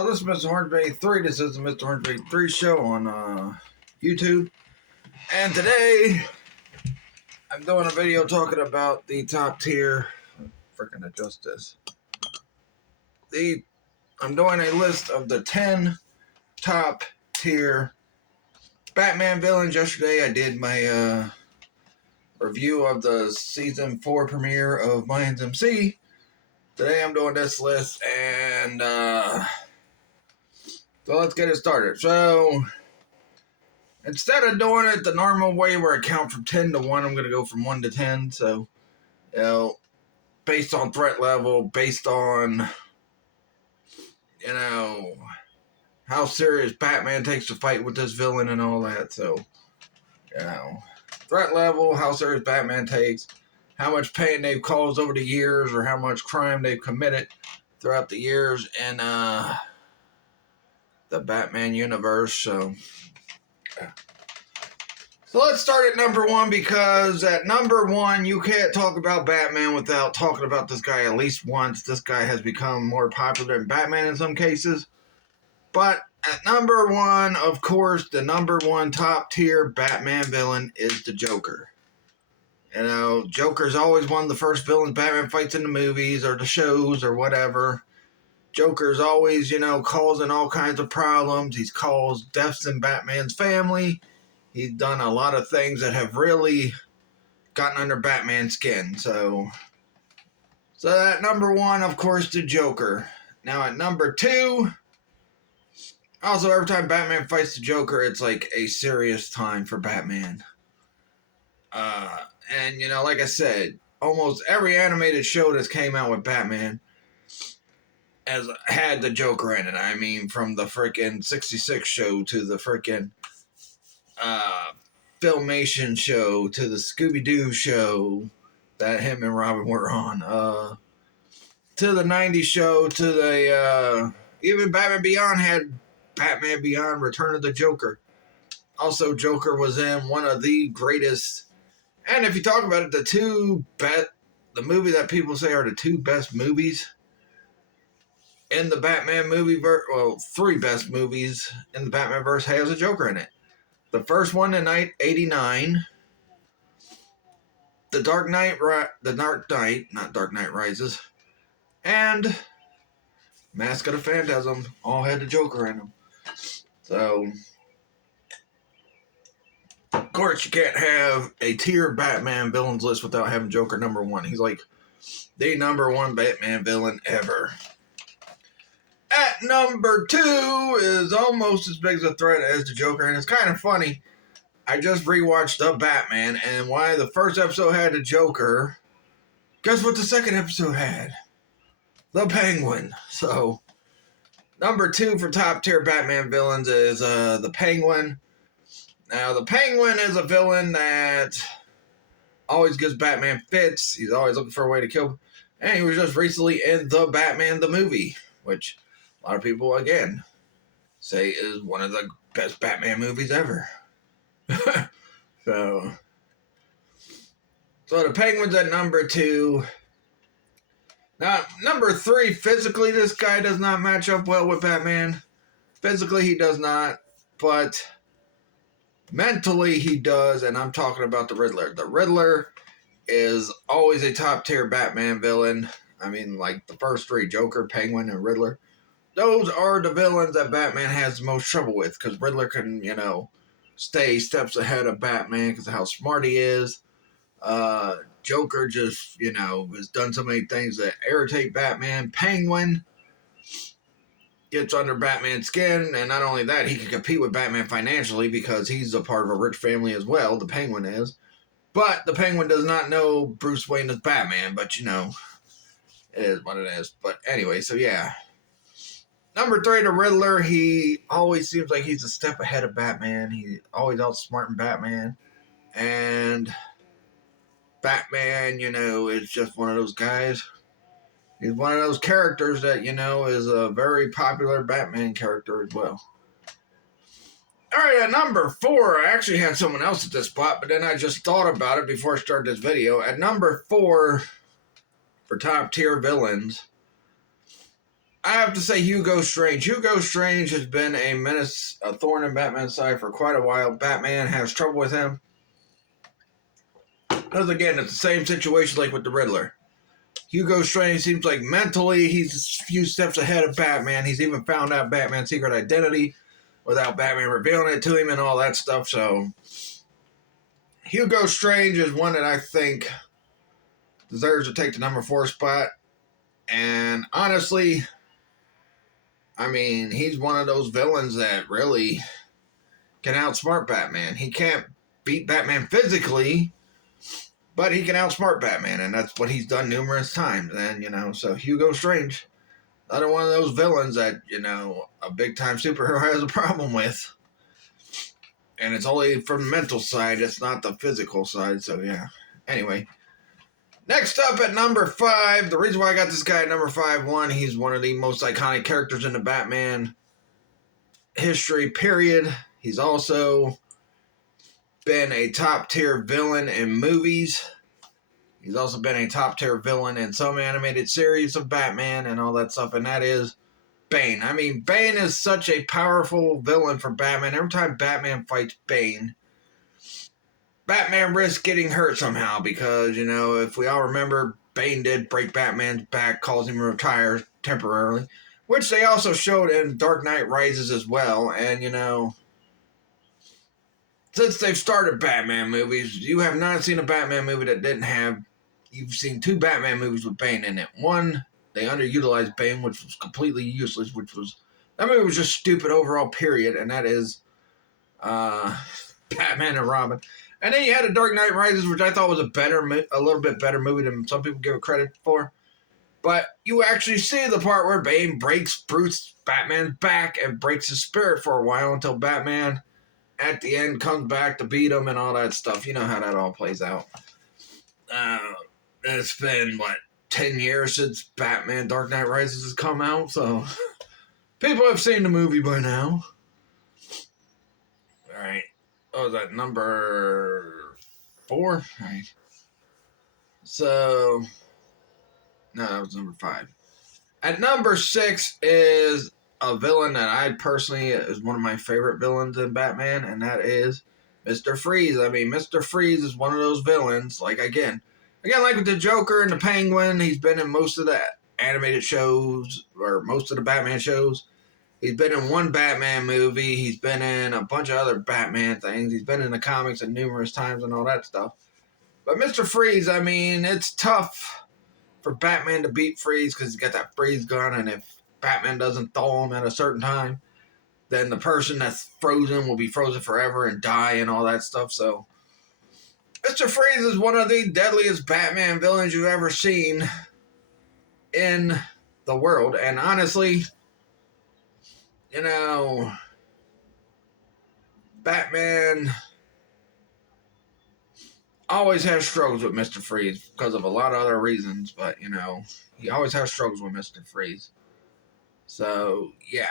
Oh, this is Mr. Hornsby 3. This is the Mr. Hornsby 3 show on YouTube. And today, I'm doing a video talking about the top tier. Freaking adjust this. I'm doing a list of the 10 top tier Batman villains. Yesterday, I did my review of the season 4 premiere of Mayans MC. Today, I'm doing this list, and so let's get it started. So, instead of doing it the normal way where I count from 10 to 1, I'm going to go from 1 to 10. So, based on threat level, based on, how serious Batman takes to fight with this villain and all that. So, threat level, how serious Batman takes, how much pain they've caused over the years, or how much crime they've committed throughout the years in the Batman universe. So let's start at number 1, because at number 1, you can't talk about Batman without talking about this guy at least once. This guy has become more popular than Batman in some cases. But at number 1, of course, the number 1 top tier Batman villain is the Joker. Joker's always one of the first villains Batman fights in the movies or the shows or whatever. Joker's always, causing all kinds of problems. He's caused deaths in Batman's family. He's done a lot of things that have really gotten under Batman's skin. So at number 1, of course, the Joker. Now at number 2, also every time Batman fights the Joker, it's like a serious time for Batman. And like I said, almost every animated show that's came out with Batman has had the Joker in it. I mean, from the frickin' 66 show to the frickin' Filmation show to the Scooby-Doo show that him and Robin were on, to the 90s show, to the even Batman Beyond had Batman Beyond Return of the Joker. Also, Joker was in one of the greatest, and if you talk about it, the movie that people say are the 2 best movies in the Batman movie verse, 3 best movies in the Batman verse has a Joker in it. The first one in 1989, not Dark Knight Rises, and Mask of the Phantasm all had the Joker in them. So, of course, you can't have a tier Batman villains list without having Joker number 1. He's like the number 1 Batman villain ever. At number 2 is almost as big as a threat as the Joker, and it's kind of funny. I just rewatched The Batman, and why the first episode had the Joker, guess what the second episode had? The Penguin. So, number 2 for top tier Batman villains is the Penguin. Now, the Penguin is a villain that always gives Batman fits. He's always looking for a way to kill him. And he was just recently in The Batman, the movie, which a lot of people, again, say is one of the best Batman movies ever. So the Penguin's at number 2. Now, number 3, physically, this guy does not match up well with Batman. Physically, he does not, but mentally, he does, and I'm talking about the Riddler. The Riddler is always a top-tier Batman villain. I mean, like the first 3, Joker, Penguin, and Riddler. Those are the villains that Batman has the most trouble with, because Riddler can, stay steps ahead of Batman because of how smart he is. Joker just, has done so many things that irritate Batman. Penguin gets under Batman's skin, and not only that, he can compete with Batman financially because he's a part of a rich family as well, the Penguin is. But the Penguin does not know Bruce Wayne is Batman, but it is what it is. But anyway, so yeah. Number 3, the Riddler. He always seems like he's a step ahead of Batman. He's always outsmarting Batman. And Batman, is just one of those guys. He's one of those characters that, is a very popular Batman character as well. Alright, at number 4, I actually had someone else at this spot, but then I just thought about it before I started this video. At number 4, for top tier villains, I have to say Hugo Strange. Hugo Strange has been a menace, a thorn in Batman's side for quite a while. Batman has trouble with him. Because again, it's the same situation like with the Riddler. Hugo Strange seems like mentally he's a few steps ahead of Batman. He's even found out Batman's secret identity without Batman revealing it to him and all that stuff. So Hugo Strange is one that I think deserves to take the number 4 spot. And honestly, I mean, he's one of those villains that really can outsmart Batman. He can't beat Batman physically, but he can outsmart Batman, and that's what he's done numerous times. And, so Hugo Strange, another one of those villains that, a big-time superhero has a problem with. And it's only from the mental side, it's not the physical side, so yeah. Anyway, next up at number 5, the reason why I got this guy at number 5, one, he's one of the most iconic characters in the Batman history, period. He's also been a top-tier villain in movies. He's also been a top-tier villain in some animated series of Batman and all that stuff, and that is Bane. I mean, Bane is such a powerful villain for Batman. Every time Batman fights Bane, Batman risks getting hurt somehow because, if we all remember, Bane did break Batman's back, causing him to retire temporarily, which they also showed in Dark Knight Rises as well. And, since they've started Batman movies, you have not seen a Batman movie that didn't have... You've seen 2 Batman movies with Bane in it. One, they underutilized Bane, which was completely useless, that movie was just stupid overall, period, and that is Batman and Robin. And then you had a Dark Knight Rises, which I thought was a little bit better movie than some people give it credit for. But you actually see the part where Bane breaks Batman's back and breaks his spirit for a while until Batman, at the end, comes back to beat him and all that stuff. You know how that all plays out. It's been, 10 years since Batman Dark Knight Rises has come out, so people have seen the movie by now. Alright. What was that, number 4? Alright. So, no, that was number 5. At number 6 is a villain that I personally is one of my favorite villains in Batman, and that is Mr. Freeze. I mean, Mr. Freeze is one of those villains, again, like with the Joker and the Penguin, he's been in most of the animated shows, or most of the Batman shows. He's been in one Batman movie. He's been in a bunch of other Batman things. He's been in the comics numerous times and all that stuff. But Mr. Freeze, I mean, it's tough for Batman to beat Freeze because he's got that freeze gun, and if Batman doesn't thaw him at a certain time, then the person that's frozen will be frozen forever and die and all that stuff. So Mr. Freeze is one of the deadliest Batman villains you've ever seen in the world. And honestly, Batman always has struggles with Mr. Freeze because of a lot of other reasons. But, he always has struggles with Mr. Freeze. So, yeah.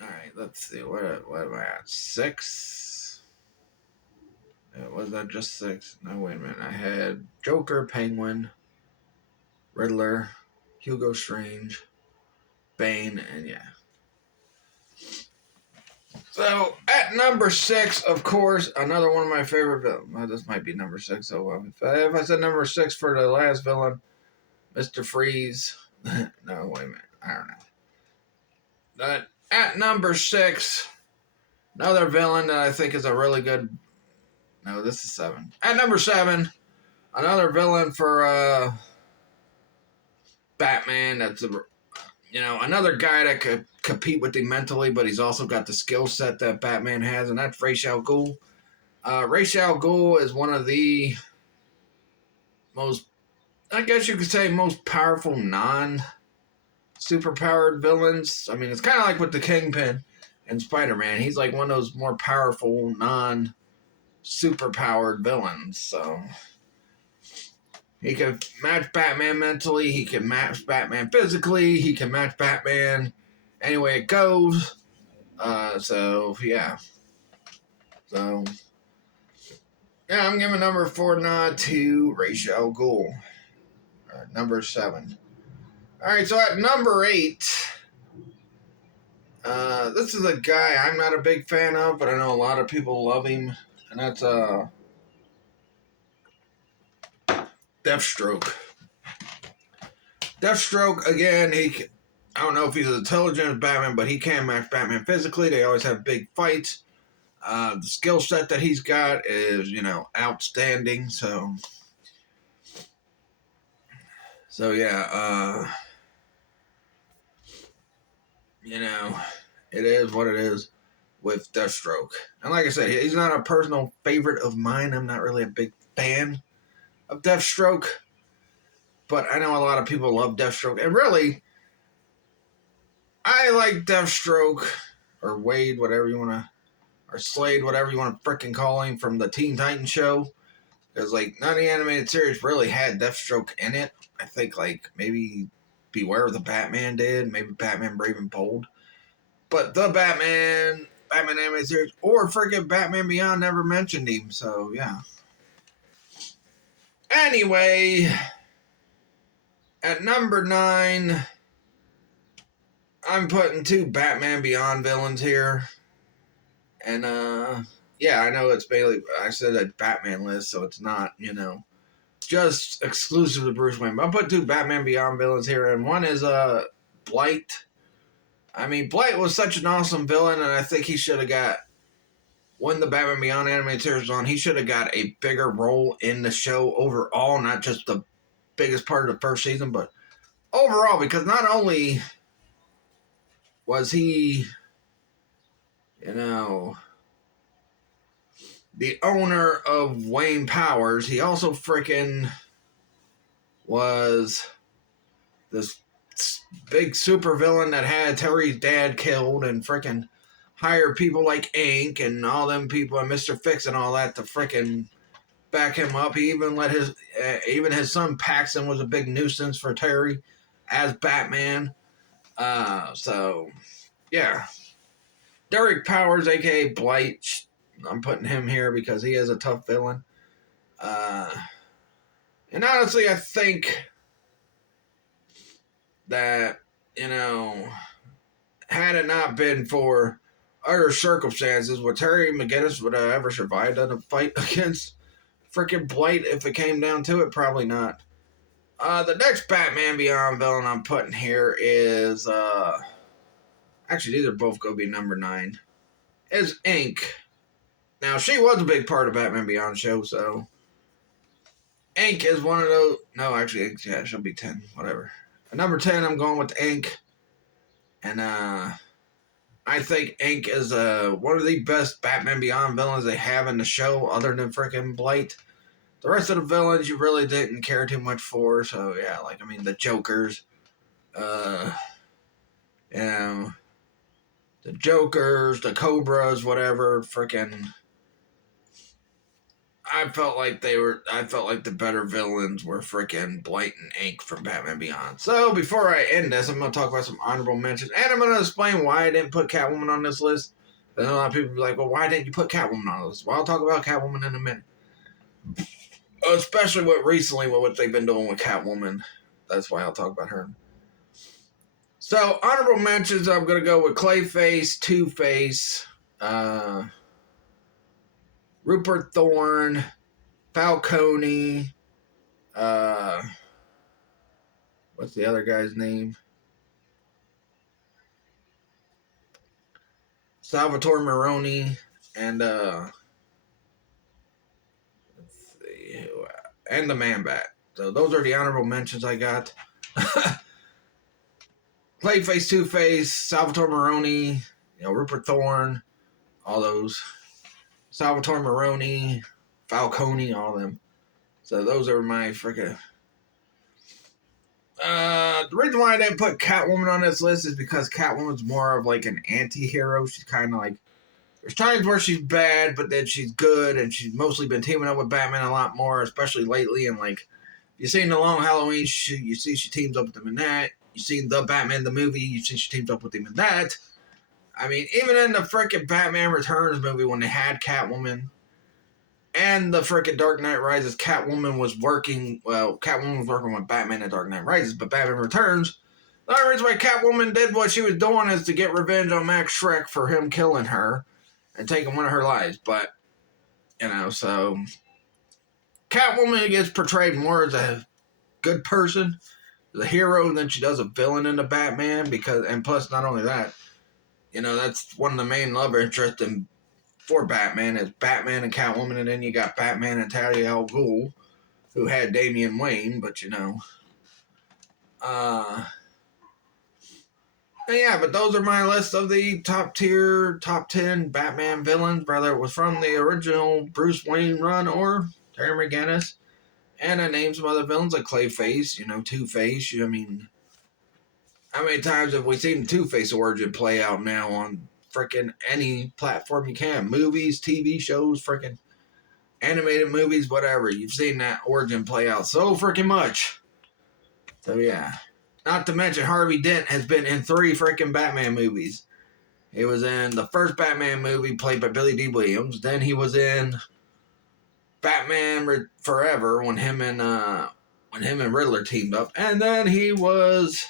Alright, let's see. What am I at? 6? Was that just 6? No, wait a minute. I had Joker, Penguin, Riddler, Hugo Strange, Bane, and yeah. So, at number 6, of course, another one of my favorite villains. Well, this might be number 6, so if I said number 6 for the last villain, Mr. Freeze. No, wait a minute. I don't know. But at number 6, another villain that I think is a really good... No, this is 7. At number 7, another villain for Batman that's another guy that could compete with him mentally, but he's also got the skill set that Batman has, and that's Ra's al Ghul. Ra's al Ghul is one of the most, I guess you could say, most powerful non-superpowered villains. I mean, it's kind of like with the Kingpin and Spider-Man. He's like one of those more powerful non-superpowered villains, so... He can match Batman mentally. He can match Batman physically. He can match Batman any way it goes. So, yeah. So, yeah, I'm giving number 4 nod to Ra's al Ghul. Number 7. All right, so at number 8, this is a guy I'm not a big fan of, but I know a lot of people love him, and that's Deathstroke. Deathstroke, again, I don't know if he's as intelligent as Batman, but he can match Batman physically. They always have big fights. The skill set that he's got is, outstanding. So yeah, it is what it is with Deathstroke. And like I said, he's not a personal favorite of mine. I'm not really a big fan of Deathstroke, but I know a lot of people love Deathstroke. And really, I like Deathstroke, or Wade, whatever you want to, or Slade, whatever you want to frickin' call him, from the Teen Titans show. Because, none of the animated series really had Deathstroke in it. I think, maybe Beware of the Batman did. Maybe Batman Brave and Bold. But the Batman animated series, or freaking Batman Beyond never mentioned him. So, yeah. Anyway, at number 9, I'm putting 2 Batman Beyond villains here. And, yeah, I know it's mainly, I said a Batman list, so it's not, just exclusive to Bruce Wayne. But I'll put 2 Batman Beyond villains here, and one is, Blight. I mean, Blight was such an awesome villain, and I think he should have got, when the Batman Beyond animated series was on, he should have got a bigger role in the show overall, not just the biggest part of the first season, but overall, because not only was he, the owner of Wayne Powers, he also freaking was this big supervillain that had Terry's dad killed and freaking hired people like Ink and all them people and Mr. Fix and all that to freaking back him up. He even let even his son Paxton was a big nuisance for Terry as Batman. So yeah, Derek Powers, aka Blight. I'm putting him here because he is a tough villain. And honestly, I think that, had it not been for other circumstances, would Terry McGinnis would have ever survived in a fight against freaking Blight if it came down to it? Probably not. The next Batman Beyond villain I'm putting here is, actually, these are both going to be number 9, is Ink. Now, she was a big part of Batman Beyond show, so Ink is one of those. No, actually, Ink, yeah, she'll be 10, whatever. At number 10, I'm going with Ink. And I think Ink is one of the best Batman Beyond villains they have in the show, other than freaking Blight. The rest of the villains you really didn't care too much for, so yeah, the Jokers, the Jokers, the Cobras, whatever, freaking. I felt like the better villains were freaking Blight and Ink from Batman Beyond. So before I end this, I'm going to talk about some honorable mentions, and I'm going to explain why I didn't put Catwoman on this list. And a lot of people be like, well, why didn't you put Catwoman on this list? Well, I'll talk about Catwoman in a minute. Especially what they've been doing with Catwoman. That's why I'll talk about her. So, honorable mentions, I'm going to go with Clayface, Two-Face, Rupert Thorne, Falcone, what's the other guy's name? Salvatore Maroni, and let's see, and the Man-Bat. So those are the honorable mentions I got. Clayface, Two-Face, Salvatore Maroni, Rupert Thorne, all those. Salvatore Maroni, Falcone, all of them. So those are my freaking. The reason why I didn't put Catwoman on this list is because Catwoman's more of an anti-hero. She's kind of there's times where she's bad, but then she's good, and she's mostly been teaming up with Batman a lot more, especially lately. And you see in the Long Halloween, you see she teams up with him in that. You see the Batman the movie, you see she teams up with him in that. I mean, even in the freaking Batman Returns movie when they had Catwoman, and the freaking Dark Knight Rises, Catwoman was working with Batman in Dark Knight Rises, but Batman Returns, The only reason why Catwoman did what she was doing is to get revenge on Max Schreck for him killing her and taking one of her lives. But, so Catwoman gets portrayed more as a good person, as a hero, than she does a villain in the Batman. And plus, not only that, that's one of the main love interests for Batman is Batman and Catwoman, and then you got Batman and Talia al Ghul, who had Damian Wayne, but yeah, but those are my list of the top 10 Batman villains, whether it was from the original Bruce Wayne run or Terry McGinnis. And I named some other villains like Clayface, Two-Face. I mean, how many times have we seen Two-Face origin play out now on freaking any platform you can? Movies, TV shows, freaking animated movies, whatever. You've seen that origin play out so freaking much. So, yeah. Not to mention, Harvey Dent has been in 3 freaking Batman movies. He was in the first Batman movie played by Billy D. Williams. Then he was in Batman Forever when him and Riddler teamed up. And then he was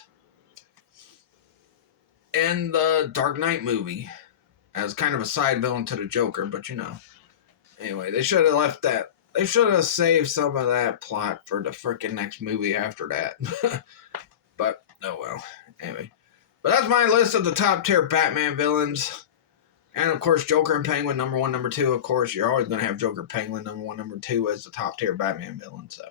in the Dark Knight movie as kind of a side villain to the Joker. But, Anyway, they should have left that. They should have saved some of that plot for the freaking next movie after that. But, oh well. Anyway. But that's my list of the top tier Batman villains. And, of course, Joker and Penguin, number 1, number 2. Of course, you're always going to have Joker, Penguin, number 1, number 2 as the top tier Batman villain. So,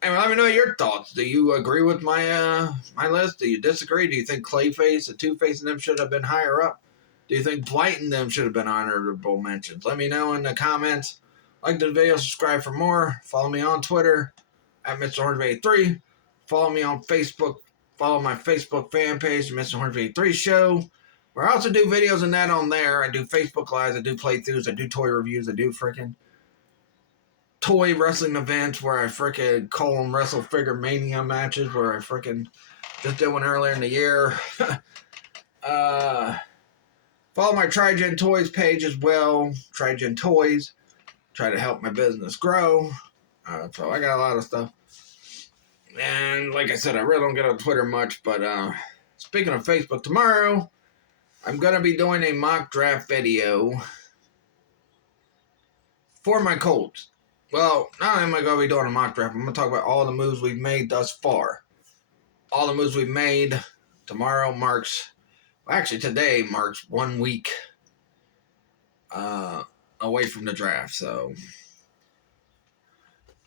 anyway, let me know your thoughts. Do you agree with my list? Do you disagree? Do you think Clayface and Two-Face and them should have been higher up? Do you think Blight and them should have been honorable mentions? Let me know in the comments. Like the video, subscribe for more. Follow me on Twitter at Mr. 3. Follow me on Facebook. Follow my Facebook fan page, Mr. 3 Show. Where I also do videos and that on there. I do Facebook Lives. I do playthroughs. I do toy reviews. I do freaking toy wrestling events where I freaking call them Wrestle Figure Mania matches where I freaking just did one earlier in the year. Follow my Trigen Toys page as well. Trigen Toys. Try to help my business grow. So I got a lot of stuff. And like I said, I really don't get on Twitter much. But speaking of Facebook, tomorrow I'm going to be doing a mock draft video for my Colts. Well, not only am I going to be doing a mock draft, I'm going to talk about all the moves we've made thus far. All the moves we've made. Tomorrow marks, well, actually today marks 1 week away from the draft. So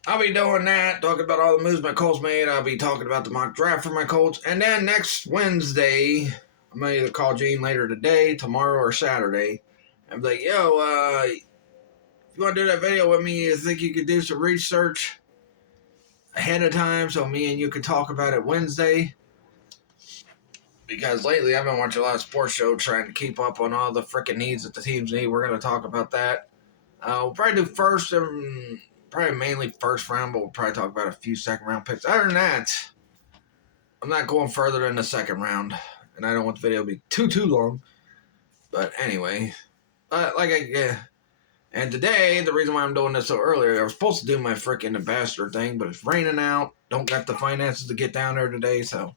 I'll be doing that, talking about all the moves my Colts made. I'll be talking about the mock draft for my Colts. And then next Wednesday, I'm going to either call Gene later today, tomorrow, or Saturday. I'm like, yo, if you want to do that video with me, you think you could do some research ahead of time so me and you can talk about it Wednesday? Because lately I've been watching a lot of sports shows trying to keep up on all the freaking needs that the teams need. We're going to talk about that. We'll probably do first and probably mainly first round, but we'll probably talk about a few second round picks. Other than that, I'm not going further than the second round. And I don't want the video to be too long. But anyway, and today, the reason why I'm doing this so early, I was supposed to do my freaking ambassador thing, but it's raining out. Don't got the finances to get down there today, so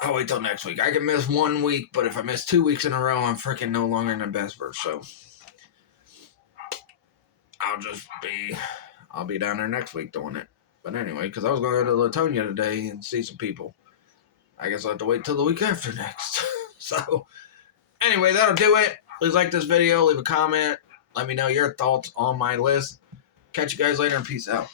I'll wait till next week. I can miss 1 week, but if I miss 2 weeks in a row, I'm freaking no longer an ambassador, so I'll be down there next week doing it. But anyway, because I was going to go to Latonia today and see some people. I guess I'll have to wait till the week after next. So, anyway, that'll do it. Please like this video, leave a comment. Let me know your thoughts on my list. Catch you guys later and peace out.